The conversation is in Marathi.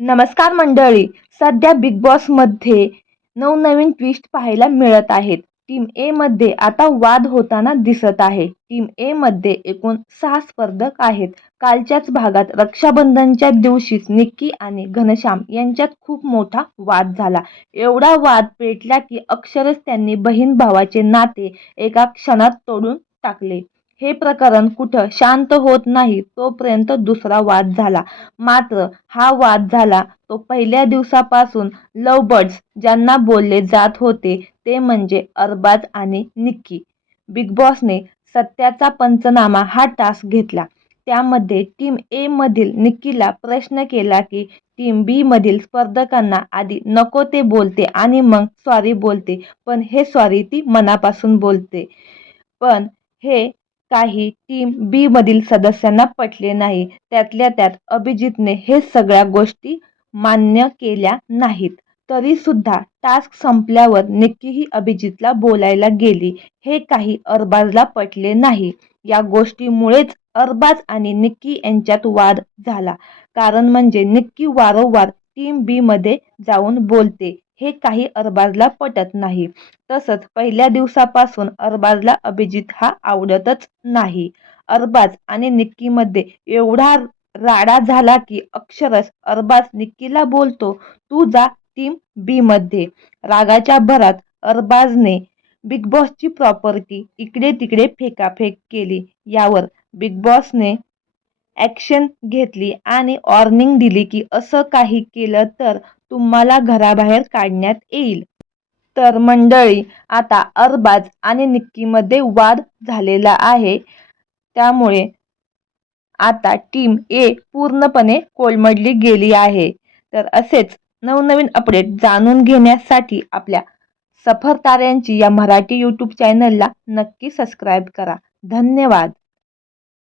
नमस्कार मंडळी. सध्या बिग बॉसमध्ये नवनवीन ट्विस्ट पाहायला मिळत आहेत. टीम ए मध्ये आता वाद होताना दिसत आहे. टीम ए मध्ये एकूण सहा स्पर्धक आहेत. कालच्याच भागात रक्षाबंधनच्या दिवशीच निक्की आणि घनश्याम यांच्यात खूप मोठा वाद झाला. एवढा वाद पेटला की अक्षरच त्यांनी बहीण भावाचे नाते एका क्षणात तोडून टाकले. हे प्रकरण कुठं शांत होत नाही तोपर्यंत दुसरा वाद झाला. मात्र हा वाद झाला तो पहिल्या दिवसापासून लवबर्ड्स ज्यांना बोलले जात होते ते म्हणजे अरबाज आणि निक्की. बिग बॉसने सत्याचा पंचनामा हा टास्क घेतला. त्यामध्ये टीम ए मधील निक्कीला प्रश्न केला की टीम बी मधील स्पर्धकांना आधी नको ते बोलते आणि मग सॉरी बोलते पण हे सॉरी ती मनापासून बोलते. पण हे काही टीम बी मधील सदस्यांना पटले नाही. त्यातल्या त्यात अभिजितने हे सगळ्या गोष्टी मान्य केल्या नाहीत. तरी सुद्धा टास्क संपल्यावर निक्कीही अभिजितला बोलायला गेली. हे काही अरबाजला पटले नाही. या गोष्टीमुळेच अरबाज आणि निक्की यांच्यात वाद झाला. कारण म्हणजे निक्की वारंवार टीम बी मध्ये जाऊन बोलते. हे काही अरबाजला पटत नाही. तसंच पहिल्या दिवसापासून अरबाजला अभिजित हा आवडतच नाही. अरबाज आणि निक्कीमध्ये एवढा राडा झाला की अक्षरश अरबाज निक्कीला बोलतो तू जा टीम बी मध्ये. रागाच्या भरात अरबाजने बिग बॉसची प्रॉपर्टी इकडे तिकडे फेकाफेक केली. यावर बिग बॉसने ॲक्शन घेतली आणि वॉर्निंग दिली की असं काही केलं तर तुम्हाला घराबाहेर काढण्यात येईल. तर मंडळी आता अरबाज आणि निक्कीमध्ये वाद झालेला आहे. त्यामुळे आता टीम ए पूर्णपणे कोलमडली गेली आहे. तर असेच नवनवीन अपडेट जाणून घेण्यासाठी आपल्या सफर ताऱ्यांची या मराठी यूट्यूब चॅनलला नक्की सबस्क्राईब करा. धन्यवाद.